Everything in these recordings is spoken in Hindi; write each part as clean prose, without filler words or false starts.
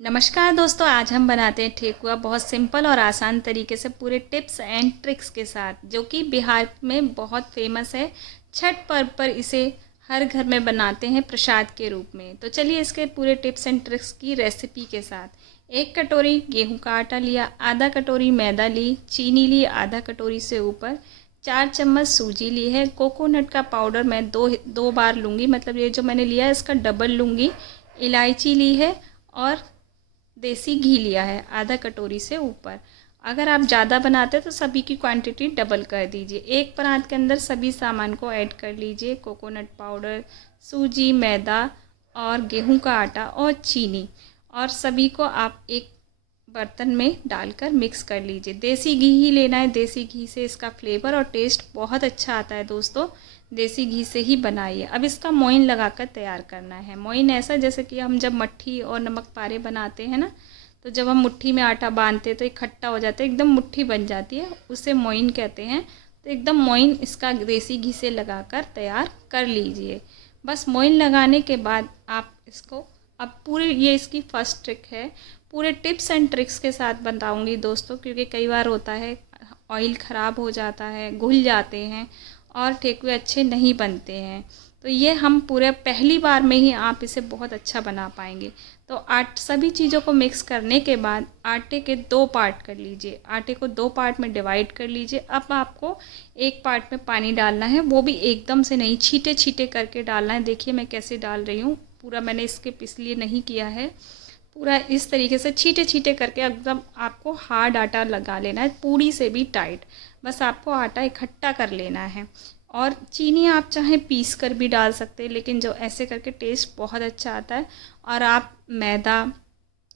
नमस्कार दोस्तों, आज हम बनाते हैं ठेकुआ बहुत सिंपल और आसान तरीके से पूरे टिप्स एंड ट्रिक्स के साथ, जो कि बिहार में बहुत फेमस है। छठ पर्व पर इसे हर घर में बनाते हैं प्रसाद के रूप में। तो चलिए इसके पूरे टिप्स एंड ट्रिक्स की रेसिपी के साथ। 1 कटोरी गेहूं का आटा लिया, आधा कटोरी मैदा ली, चीनी ली आधा कटोरी से ऊपर, 4 चम्मच सूजी ली है। कोकोनट का पाउडर मैं दो बार लूँगी, मतलब ये जो मैंने लिया है इसका डबल लूँगी। इलायची ली है और देसी घी लिया है आधा कटोरी से ऊपर। अगर आप ज़्यादा बनाते हैं तो सभी की क्वांटिटी डबल कर दीजिए। एक परात के अंदर सभी सामान को ऐड कर लीजिए, कोकोनट पाउडर, सूजी, मैदा और गेहूं का आटा और चीनी, और सभी को आप एक बर्तन में डालकर मिक्स कर लीजिए। देसी घी ही लेना है, देसी घी से इसका फ्लेवर और टेस्ट बहुत अच्छा आता है दोस्तों। देसी घी से ही बनाइए। अब इसका मोइन लगाकर तैयार करना है। मोइन ऐसा जैसे कि हम जब मट्ठी और नमक पारे बनाते हैं ना, तो जब हम मुट्ठी में आटा बांधते हैं तो इकट्ठा हो जाता है, एकदम मुट्ठी बन जाती है, उसे मोइन कहते हैं। तो एकदम मोइन इसका देसी घी से लगाकर तैयार कर लीजिए। बस मोइन लगाने के बाद आप इसको, अब पूरी ये इसकी फर्स्ट ट्रिक है, पूरे टिप्स एंड ट्रिक्स के साथ बताऊंगी दोस्तों, क्योंकि कई बार होता है ऑयल ख़राब हो जाता है, घुल जाते हैं और ठेकुए अच्छे नहीं बनते हैं। तो ये हम पूरे पहली बार में ही आप इसे बहुत अच्छा बना पाएंगे। तो सभी चीज़ों को मिक्स करने के बाद आटे के 2 पार्ट कर लीजिए। आटे को 2 पार्ट में डिवाइड कर लीजिए। अब आपको एक पार्ट में पानी डालना है, वो भी एकदम से नहीं, छींटे छींटे करके डालना है। देखिए मैं कैसे डाल रही हूँ, पूरा मैंने इसके इसलिए नहीं किया है। पूरा इस तरीके से छींटे छींटे करके एकदम आपको हार्ड आटा लगा लेना है, पूरी से भी टाइट। बस आपको आटा इकट्ठा कर लेना है। और चीनी आप चाहें पीस कर भी डाल सकते हैं, लेकिन जो ऐसे करके टेस्ट बहुत अच्छा आता है। और आप मैदा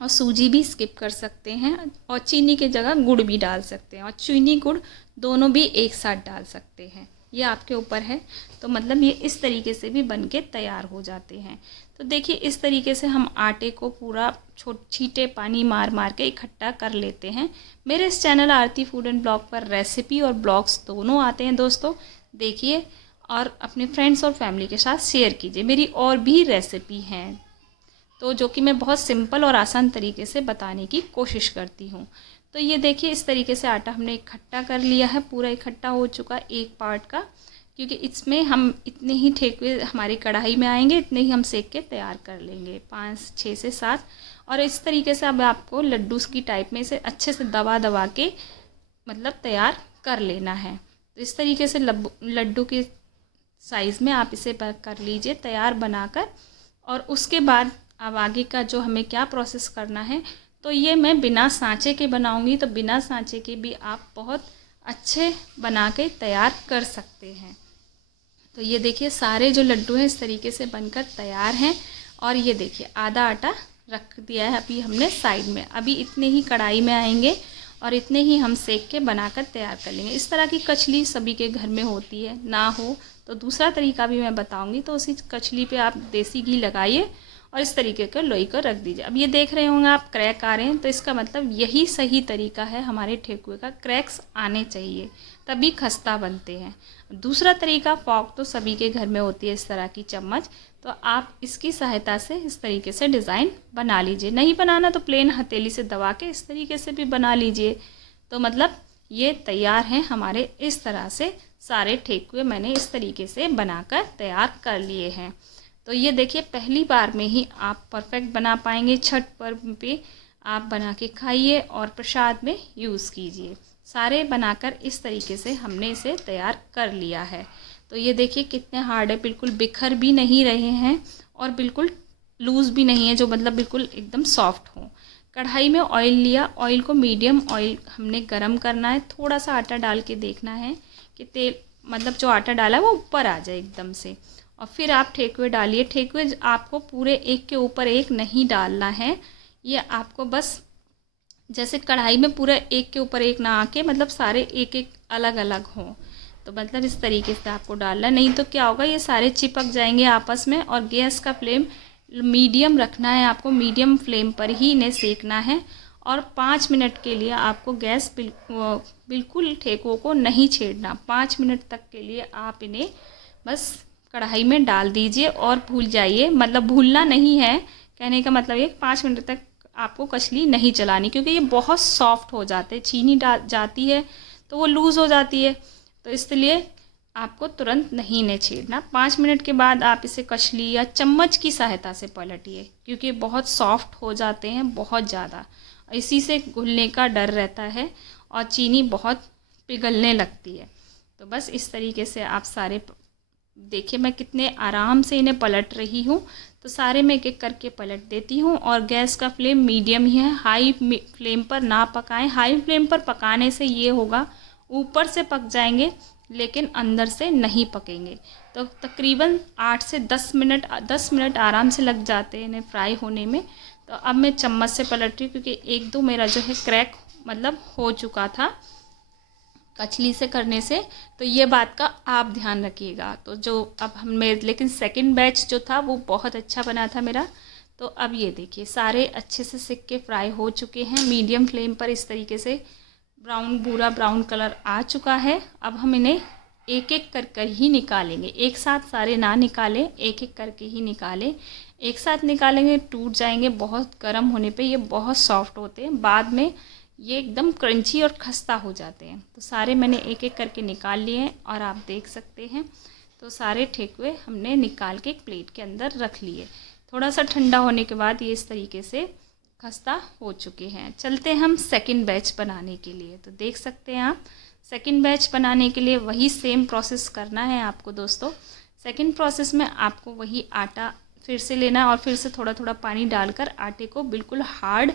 और सूजी भी स्किप कर सकते हैं, और चीनी की जगह गुड़ भी डाल सकते हैं, और चीनी गुड़ दोनों भी एक साथ डाल सकते हैं, ये आपके ऊपर है। तो मतलब ये इस तरीके से भी बन के तैयार हो जाते हैं। तो देखिए इस तरीके से हम आटे को पूरा छींटे पानी मार मार के इकट्ठा कर लेते हैं। मेरे इस channel Aarti food and blog पर रेसिपी और ब्लॉग्स दोनों आते हैं दोस्तों, देखिए और अपने फ्रेंड्स और फैमिली के साथ शेयर कीजिए। मेरी और भी रेसिपी हैं तो जो कि मैं बहुत सिंपल और आसान तरीके से बताने की कोशिश करती हूँ। तो ये देखिए इस तरीके से आटा हमने इकट्ठा कर लिया है, पूरा इकट्ठा हो चुका एक पार्ट का, क्योंकि इसमें हम इतने ही ठेकुए हमारी कढ़ाई में आएंगे, इतने ही हम सेक के तैयार कर लेंगे, 5, 6 से 7। और इस तरीके से अब आपको लड्डू की टाइप में इसे अच्छे से दबा दबा के मतलब तैयार कर लेना है। तो इस तरीके से लड्डू के साइज़ में आप इसे कर लीजिए तैयार बनाकर। और उसके बाद अब आगे का जो हमें क्या प्रोसेस करना है, तो ये मैं बिना सांचे के बनाऊंगी, तो बिना सांचे के भी आप बहुत अच्छे बना के तैयार कर सकते हैं। तो ये देखिए सारे जो लड्डू हैं इस तरीके से बनकर तैयार हैं। और ये देखिए आधा आटा रख दिया है अभी हमने साइड में, अभी इतने ही कढ़ाई में आएंगे और इतने ही हम सेक के बनाकर तैयार कर लेंगे। इस तरह की कचली सभी के घर में होती है, ना हो तो दूसरा तरीका भी मैं बताऊंगी। तो उसी कचली पे आप देसी घी लगाइए और इस तरीके का लोई को रख दीजिए। अब ये देख रहे होंगे आप क्रैक आ रहे हैं, तो इसका मतलब यही सही तरीका है हमारे ठेकुए का, क्रैक्स आने चाहिए तभी खस्ता बनते हैं। दूसरा तरीका, फॉक तो सभी के घर में होती है इस तरह की चम्मच, तो आप इसकी सहायता से इस तरीके से डिज़ाइन बना लीजिए। नहीं बनाना तो प्लेन हथेली से दबा के इस तरीके से भी बना लीजिए। तो मतलब ये तैयार हैं हमारे इस तरह से सारे ठेकुए, मैंने इस तरीके से बनाकर तैयार कर लिए हैं। तो ये देखिए पहली बार में ही आप परफेक्ट बना पाएंगे। छठ पर्व पे आप बना के खाइए और प्रसाद में यूज़ कीजिए। सारे बनाकर इस तरीके से हमने इसे तैयार कर लिया है। तो ये देखिए कितने हार्ड है, बिल्कुल बिखर भी नहीं रहे हैं और बिल्कुल लूज़ भी नहीं है, जो मतलब बिल्कुल एकदम सॉफ्ट हो। कढ़ाई में ऑयल लिया, ऑयल को मीडियम ऑयल हमने गरम करना है। थोड़ा सा आटा डाल के देखना है कि तेल मतलब जो आटा डाला है वो ऊपर आ जाए एकदम से। और फिर आप ठेकुए डालिए। ठेकुए आपको पूरे एक के ऊपर एक नहीं डालना है, ये आपको बस जैसे कढ़ाई में पूरा एक के ऊपर एक ना आके मतलब सारे एक एक अलग अलग हों, तो मतलब इस तरीके से आपको डालना। नहीं तो क्या होगा, ये सारे चिपक जाएंगे आपस में। और गैस का फ्लेम मीडियम रखना है आपको, मीडियम फ्लेम पर ही इन्हें सेकना है। और 5 मिनट के लिए आपको गैस बिल्कुल ठेकुओं को नहीं छेड़ना। 5 मिनट तक के लिए आप इन्हें बस कढ़ाई में डाल दीजिए और भूल जाइए, मतलब भूलना नहीं है, कहने का मतलब ये 5 मिनट तक आपको कचली नहीं चलानी, क्योंकि ये बहुत सॉफ्ट हो जाते हैं, चीनी जाती है तो वो लूज़ हो जाती है, तो इसलिए आपको तुरंत नहीं इन्हें छेड़ना। 5 मिनट के बाद आप इसे कचली या चम्मच की सहायता से पलटिए, क्योंकि बहुत सॉफ्ट हो जाते हैं बहुत ज़्यादा, इसी से घुलने का डर रहता है और चीनी बहुत पिघलने लगती है। तो बस इस तरीके से आप सारे देखिए मैं कितने आराम से इन्हें पलट रही हूँ। तो सारे मैं एक एक करके पलट देती हूँ और गैस का फ्लेम मीडियम ही है, हाई फ्लेम पर ना पकाएं। हाई फ्लेम पर पकाने से ये होगा ऊपर से पक जाएंगे लेकिन अंदर से नहीं पकेंगे। तो तकरीबन 8 से 10 मिनट आराम से लग जाते हैं इन्हें फ्राई होने में। तो अब मैं चम्मच से पलट रही हूँ, क्योंकि एक दो मेरा जो है क्रैक मतलब हो चुका था कचली से करने से, तो ये बात का आप ध्यान रखिएगा। तो जो अब हमें, लेकिन सेकंड बैच जो था वो बहुत अच्छा बना था मेरा। तो अब ये देखिए सारे अच्छे से सिक के फ्राई हो चुके हैं, मीडियम फ्लेम पर इस तरीके से भूरा ब्राउन कलर आ चुका है। अब हम इन्हें एक एक कर ही निकालेंगे, एक साथ सारे ना निकालें, एक एक करके ही निकालें। एक साथ निकालेंगे टूट जाएंगे, बहुत गर्म होने पे ये बहुत सॉफ्ट होते हैं, बाद में ये एकदम क्रंची और खस्ता हो जाते हैं। तो सारे मैंने एक एक करके निकाल लिए हैं और आप देख सकते हैं। तो सारे ठेकुए हमने निकाल के एक प्लेट के अंदर रख लिए। थोड़ा सा ठंडा होने के बाद ये इस तरीके से खस्ता हो चुके हैं। चलते हैं हम सेकंड बैच बनाने के लिए। तो देख सकते हैं आप, सेकंड बैच बनाने के लिए वही सेम प्रोसेस करना है आपको दोस्तों। सेकंड प्रोसेस में आपको वही आटा फिर से लेना है और फिर से थोड़ा थोड़ा पानी डालकर आटे को बिल्कुल हार्ड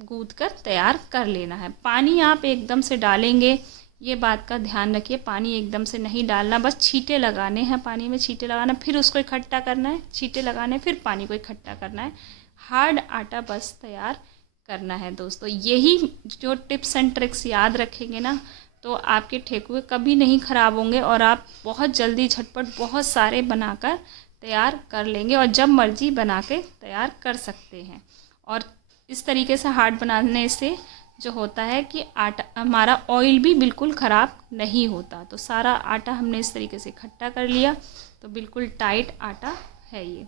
गूंद कर तैयार कर लेना है। पानी आप एकदम से डालेंगे, ये बात का ध्यान रखिए, पानी एकदम से नहीं डालना, बस छींटे लगाने हैं, पानी में छींटे लगाना, फिर उसको इकट्ठा करना है, छींटे लगाने, फिर पानी को इकट्ठा करना है। हार्ड आटा बस तैयार करना है दोस्तों। यही जो टिप्स एंड ट्रिक्स याद रखेंगे ना, तो आपके ठेकुए कभी नहीं ख़राब होंगे और आप बहुत जल्दी झटपट बहुत सारे बनाकर तैयार कर लेंगे और जब मर्जी बना के तैयार कर सकते हैं। और इस तरीके से हार्ड बनाने से जो होता है कि आटा हमारा ऑयल भी बिल्कुल ख़राब नहीं होता। तो सारा आटा हमने इस तरीके से इकट्ठा कर लिया, तो बिल्कुल टाइट आटा है ये।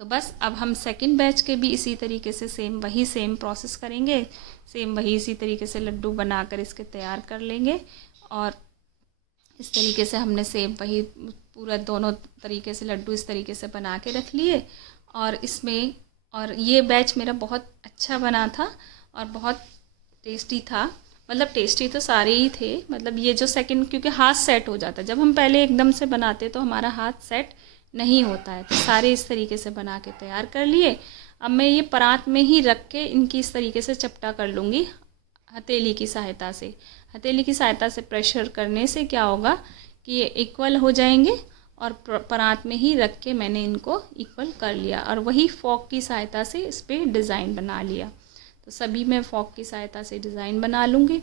तो बस अब हम सेकंड बैच के भी इसी तरीके से सेम प्रोसेस करेंगे, वही इसी तरीके से लड्डू बनाकर इसके तैयार कर लेंगे। और इस तरीके से हमने सेम वही पूरा दोनों तरीके से लड्डू इस तरीके से बना के रख लिए। और ये बैच मेरा बहुत अच्छा बना था और बहुत टेस्टी था। मतलब टेस्टी तो सारे ही थे, मतलब ये जो सेकंड, क्योंकि हाथ सेट हो जाता है, जब हम पहले एकदम से बनाते तो हमारा हाथ सेट नहीं होता है। तो सारे इस तरीके से बना के तैयार कर लिए। अब मैं ये परात में ही रख के इनकी इस तरीके से चपटा कर लूँगी हथेली की सहायता से। हथेली की सहायता से प्रेशर करने से क्या होगा कि ये इक्वल हो जाएंगे और परात में ही रख के मैंने इनको इक्वल कर लिया और वही फॉक की सहायता से इस पर डिज़ाइन बना लिया। तो सभी मैं फॉक की सहायता से डिज़ाइन बना लूँगी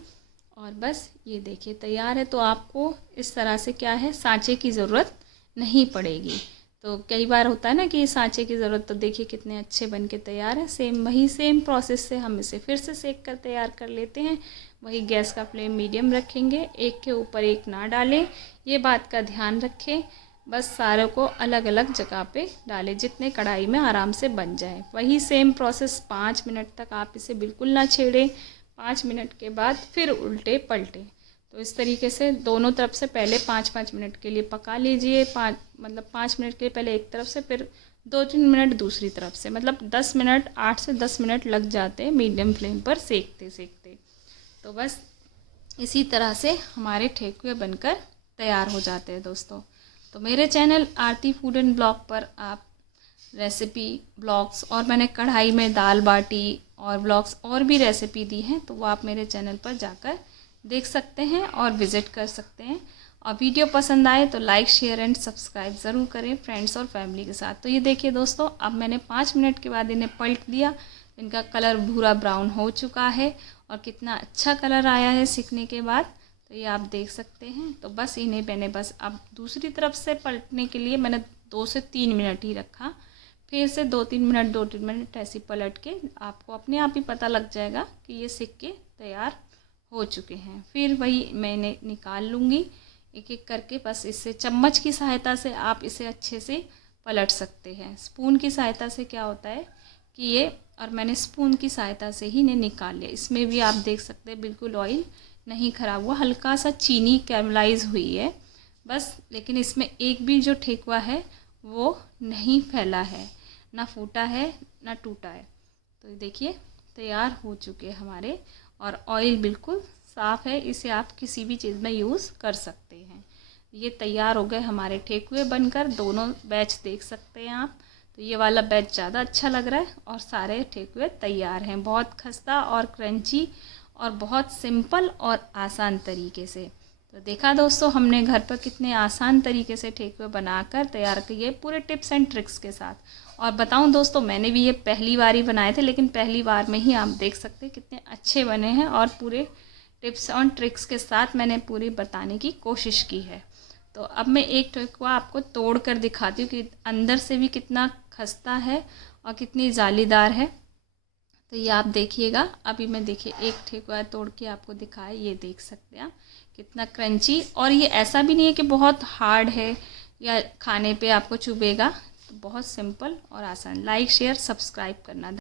और बस ये देखिए तैयार है। तो आपको इस तरह से क्या है, सांचे की ज़रूरत नहीं पड़ेगी। तो कई बार होता है ना कि सांचे की ज़रूरत, तो देखिए कितने अच्छे बन के तैयार है। वही सेम प्रोसेस से हम इसे फिर से सेक कर तैयार कर लेते हैं। वही गैस का फ्लेम मीडियम रखेंगे, एक के ऊपर एक ना डालें, ये बात का ध्यान रखें। बस सारों को अलग अलग जगह पे डालें जितने कढ़ाई में आराम से बन जाए। वही सेम प्रोसेस 5 मिनट तक आप इसे बिल्कुल ना छेड़ें। 5 मिनट के बाद फिर उल्टे पलटें। तो इस तरीके से दोनों तरफ से पहले 5-5 मिनट के लिए पका लीजिए। 5 मिनट के लिए पहले एक तरफ से, फिर 2-3 मिनट दूसरी तरफ से, मतलब 10 मिनट 8 से 10 मिनट लग जाते हैं मीडियम फ्लेम पर सेकते सेकते। तो बस इसी तरह से हमारे ठेकुए बनकर तैयार हो जाते हैं दोस्तों। तो मेरे channel Aarti food and blog पर आप रेसिपी ब्लॉग्स और मैंने कढ़ाई में दाल बाटी और ब्लॉग्स और भी रेसिपी दी हैं, तो वो आप मेरे चैनल पर जाकर देख सकते हैं और विज़िट कर सकते हैं। और वीडियो पसंद आए तो लाइक शेयर एंड सब्सक्राइब ज़रूर करें फ्रेंड्स और फैमिली के साथ। तो ये देखिए दोस्तों, अब मैंने 5 मिनट के बाद इन्हें पलट दिया। इनका कलर भूरा ब्राउन हो चुका है और कितना अच्छा कलर आया है सीखने के बाद, तो ये आप देख सकते हैं। तो बस इन्हें मैंने बस अब दूसरी तरफ से पलटने के लिए मैंने 2 से 3 मिनट ही रखा। फिर से 2-3 मिनट ऐसे पलट के आपको अपने आप ही पता लग जाएगा कि ये सिक के तैयार हो चुके हैं। फिर वही मैंने निकाल लूँगी एक एक करके। बस इससे चम्मच की सहायता से आप इसे अच्छे से पलट सकते हैं। स्पून की सहायता से क्या होता है कि ये, और मैंने स्पून की सहायता से ही इन्हें निकाल लिया। इसमें भी आप देख सकते हैं बिल्कुल ऑयल नहीं ख़राब हुआ, हल्का सा चीनी कैरमलाइज़ हुई है बस। लेकिन इसमें एक भी जो ठेकुआ है वो नहीं फैला है, ना फूटा है ना टूटा है। तो देखिए तैयार हो चुके हैं हमारे, और ऑयल बिल्कुल साफ़ है, इसे आप किसी भी चीज़ में यूज़ कर सकते हैं। ये तैयार हो गए हमारे ठेकुए बनकर। दोनों बैच देख सकते हैं आप। तो ये वाला बैच ज़्यादा अच्छा लग रहा है, और सारे ठेकुए तैयार हैं बहुत खस्ता और क्रंची और बहुत सिंपल और आसान तरीके से। तो देखा दोस्तों, हमने घर पर कितने आसान तरीके से ठेकुए बनाकर तैयार किए पूरे टिप्स एंड ट्रिक्स के साथ। और बताऊं दोस्तों, मैंने भी ये पहली बार ही बनाए थे, लेकिन पहली बार में ही आप देख सकते हैं कितने अच्छे बने हैं, और पूरे टिप्स और ट्रिक्स के साथ मैंने पूरी बताने की कोशिश की है। तो अब मैं एक ठेकुआ आपको तोड़ कर दिखाती हूँ कि अंदर से भी कितना खस्ता है और कितनी जालीदार है। तो ये आप देखिएगा। अभी मैं देखिए एक ठेकुआ तोड़ के आपको दिखाया, ये देख सकते हैं आप कितना क्रंची, और ये ऐसा भी नहीं है कि बहुत हार्ड है या खाने पे आपको चुभेगा। तो बहुत सिंपल और आसान। लाइक शेयर सब्सक्राइब करना।